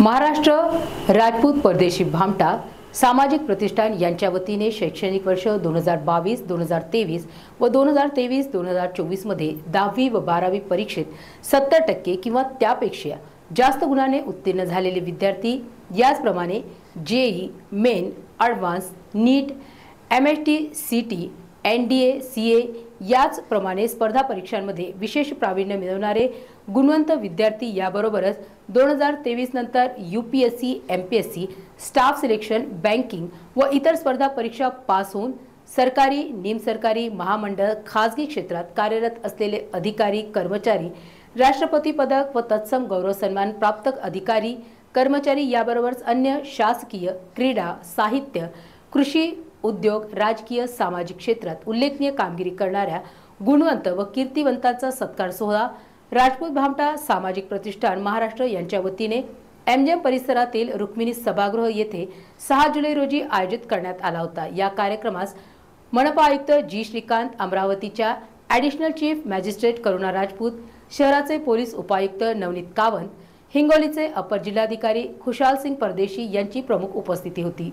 महाराष्ट्र राजपूत परदेशी भामटा सामाजिक प्रतिष्ठान यांच्या वतीने शैक्षणिक वर्ष दोन हजार बावीस दोन हजार तेवीस व दोन हजार तेवीस दोन हजार चोवीसमध्ये दहावी व बारावी परीक्षेत सत्तर टक्के किंवा त्यापेक्षा जास्त गुणाने उत्तीर्ण झालेले विद्यार्थी याचप्रमाणे JEE main advance NEET M H T C T N D A C A याचप्रमाणे स्पर्धा परीक्षांमध्ये विशेष प्रावीण्य मिळवणारे गुणवंत विद्यार्थी याबरोबरच दोन हजार तेवीस नंतर U P S C M P S C staff selection banking व इतर स्पर्धा परीक्षा पास होऊन सरकारी निमसरकारी महामंडळ खाजगी क्षेत्रात कार्यरत असलेले अधिकारी कर्मचारी राष्ट्रपती पदक व तत्सम गौरव सन्मान प्राप्त अधिकारी कर्मचारी याबरोबरच अन्य शासकीय क्रीडा साहित्य कृषी उद्योग राजकीय सामाजिक क्षेत्रात उल्लेखनीय कामगिरी करणाऱ्या गुणवंत व कीर्तिवंतांचा सत्कार सोहळा राजपूत भामटा सामाजिक प्रतिष्ठान महाराष्ट्र यांच्या वतीने एमजेम परिसरातील रुक्मिणी सभागृह येथे सहा जुलै रोजी आयोजित करण्यात आला होता. या कार्यक्रमास मनपा आयुक्त जी श्रीकांत अमरावतीच्या additional chief magistrate Karuna Rajput शहराचे पोलीस उपायुक्त नवनीत कावंत हिंगोलीचे अपर जिल्हाधिकारी खुशाल सिंग परदेशी यांची प्रमुख उपस्थिती होती.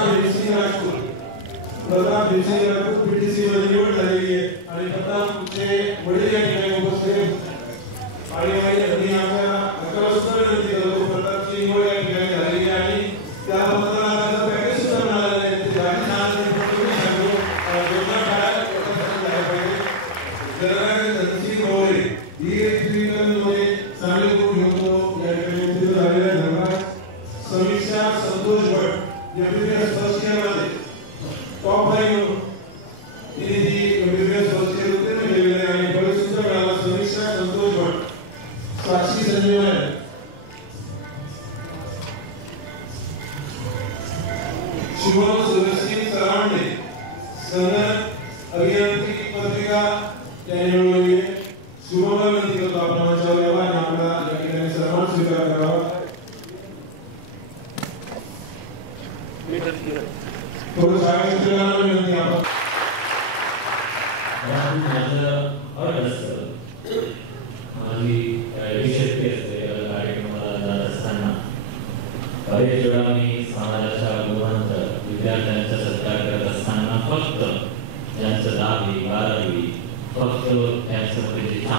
प्रधान भीमसिंग राजपूत. प्रधान भीमसिंग राजपूत बीटीसी मध्ये निवड झालेली आहे. आणि प्रतापचे वडील या ठिकाणी उपस्थित आणि आम्ही आमच्या हक्काला विनंती करतो प्रतापची निवड या ठिकाणी झालेली आहे. आणि त्या मतदानाचा पॅकेज सुद्धा मिळालेलं आहे. ते जाहीर सांगतो पाहिजे. తోపాయిలు ఇది బిజినెస్ వచ్చేది నేను ఆయన పరిస్థితి వాళ్ళ సమీక్ష సంతోషం సాక్షి సంజీవన్ शुभम सुदर्शन सरावणे संगणक अभियांत्रिकी पत्रिका त्यांनी मिळवली शुभम विनंती करतो आपण माझ्या वेळेला आणि आपला या ठिकाणी सन्मान स्वीकार करावा थोडं शाळेत विनंती जात असताना बरेच वेळा मी समाजाच्या गुणवंत विद्यार्थ्यांचा सत्कार करत असताना फक्त ज्यांचं दहावी बारावी फक्त त्यांचं